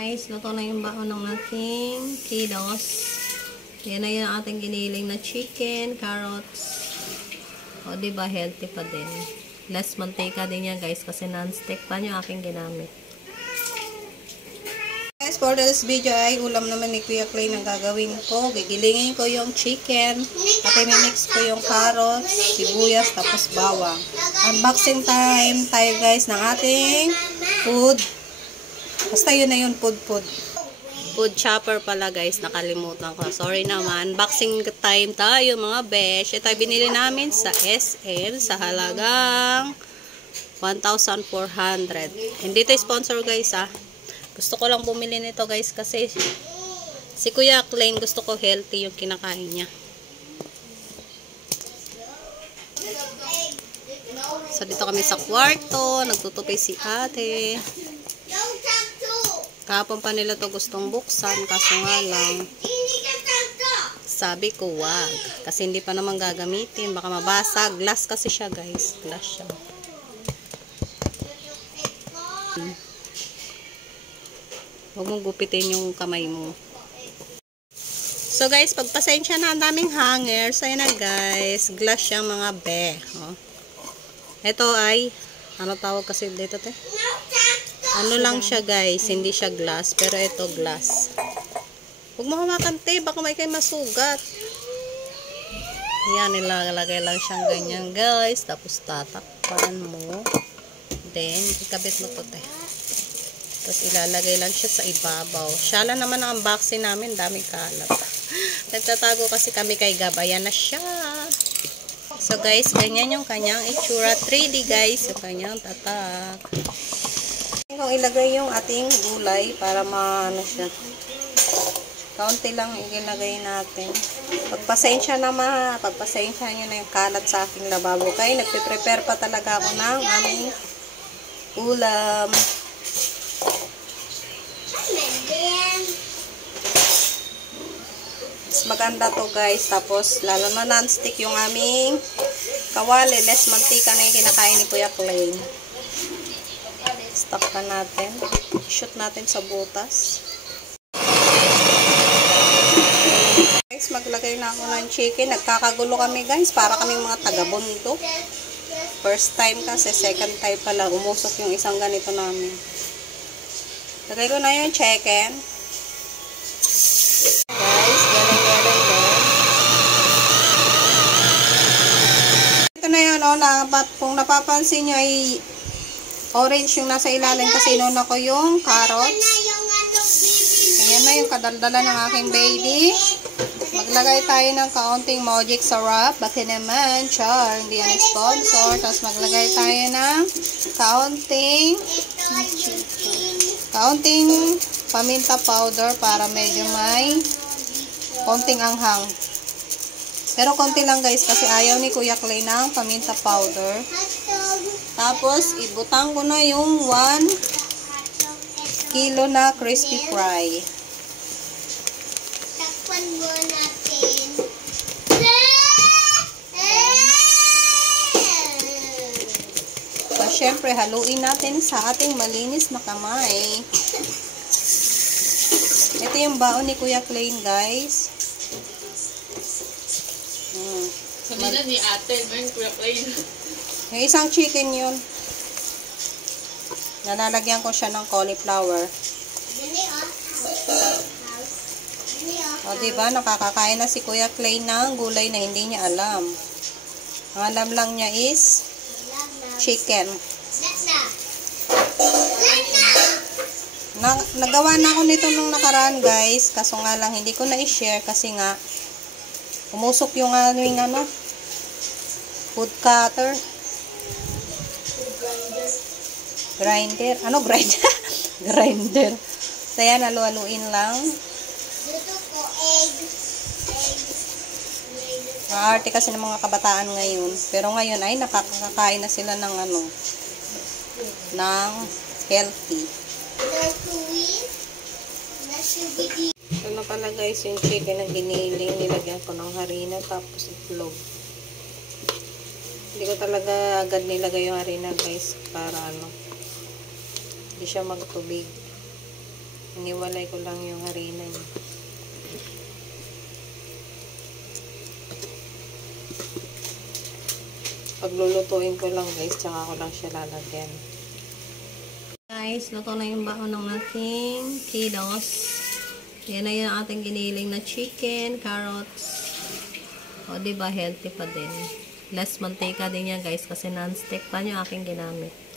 guys, luto na yung baon ng aking kiddos. Yan na yung ating giniling na chicken, carrots. O, diba, healthy pa din. Less mantika din yan guys, kasi non-stick pan yung aking ginamit. Guys, for this video ay ulam naman ni Kuya Clay na gagawin ko. Gigilingin ko yung chicken, at i-mix ko yung carrots, sibuyas, tapos bawang. Unboxing time tayo guys ng ating food. Basta yun na yun, food. Food chopper pala guys, nakalimutan ko. Sorry naman. Unboxing time tayo mga besh. Ito ay binili namin sa SM sa halagang 1,400. Hindi ito sponsor guys ah. Gusto ko lang bumili nito guys kasi si Kuya Clay gusto ko healthy yung kinakain niya. So dito kami sa kwarto, nagtutupi si ate. Kahapon pa nila to gustong buksan, kaso nga lang sabi ko wag, kasi hindi pa naman gagamitin, baka mabasag. Glass kasi siya guys, glass siya. Huwag mong gupitin yung kamay mo. So guys, pagpasensya na, ang daming hangers. Ayun na guys, glass siyang mga be. Oh. Ito ay, ano tawag kasi dito te? Ano lang siya guys, hindi siya glass, pero ito glass. Huwag mo hawakan te, baka may kayo masugat. Yan, nilalagay lang siyang ganyan guys, tapos tatakpan mo. Then, ikabit mo to te. Tapos ilalagay lang siya sa ibabaw. Siya lang naman ang unboxing namin, daming kalat. Nagtatago kasi kami kay Gabayan na siya. So guys, ganyan yung kanyang itsura. 3D guys, yung kanyang tatak. Kung ilagay yung ating gulay para maano siya. Kaunti lang ilagay natin. Pagpasensya nyo na yung kalat sa aking lababo. Kaya nagpe-prepare pa talaga ako ng aming ulam. Mas maganda to guys. Tapos lalo na non-stick yung aming kawali. Less mantika na yung kinakain ni Kuya Clay. Stock na natin. Shoot natin sa butas. Guys, maglagay na ako ng chicken. Nagkakagulo kami guys. Para kaming mga taga-bundok. First time kasi, second time pala. Umusok yung isang ganito namin. Lagay ko na yung chicken. Guys, galing din. Ito na yun, kung napapansin nyo ay orange yung nasa ilalim kasi inuna ko yung carrots. Ayan na yung kadaldala ng aking baby. Maglagay tayo ng kaunting Mojic syrup. Bakit naman, char, hindi yan sponsor. Tapos maglagay tayo ng kaunting paminta powder para medyo may konting anghang. Pero konti lang guys kasi ayaw ni Kuya Clay ng paminta powder. Tapos, ibutang ko na yung 1 kilo na crispy fry. Takpan mo natin. So, syempre, haluin natin sa ating malinis na kamay. Ito yung baon ni Kuya Clay, guys. Kanina ni ate, yung Kuya Clay. Yung isang chicken yun. Nalalagyan ko siya ng cauliflower. O diba, nakakakain na si Kuya Clay ng gulay na hindi niya alam. Ang alam lang niya is chicken. Nagawa na ako nito nung nakaraan guys. Kaso nga lang, hindi ko na i-share kasi nga umusok yung aming food cutter. Grinder. Ano grinder? Grinder. So yan, halu-haluin lang. Dito ko egg. Maarte kasi ng mga kabataan ngayon. Pero ngayon ay nakakakain na sila ng ng healthy. Ito na pala guys yung chicken na giniling. Nilagyan ko ng harina tapos itlog. Hindi ko talaga agad nilagay yung harina guys para hindi siya magtubig. Iniwalay ko lang yung harina niya. Paglulutuin ko lang guys, tsaka ko lang siya lalagyan. Guys, luto na yung baon ng ating kiddos. Yan na yung ating giniling na chicken, carrots. O, diba, healthy pa din. Less mantika din yan guys, kasi non-stick pan yung aking ginamit.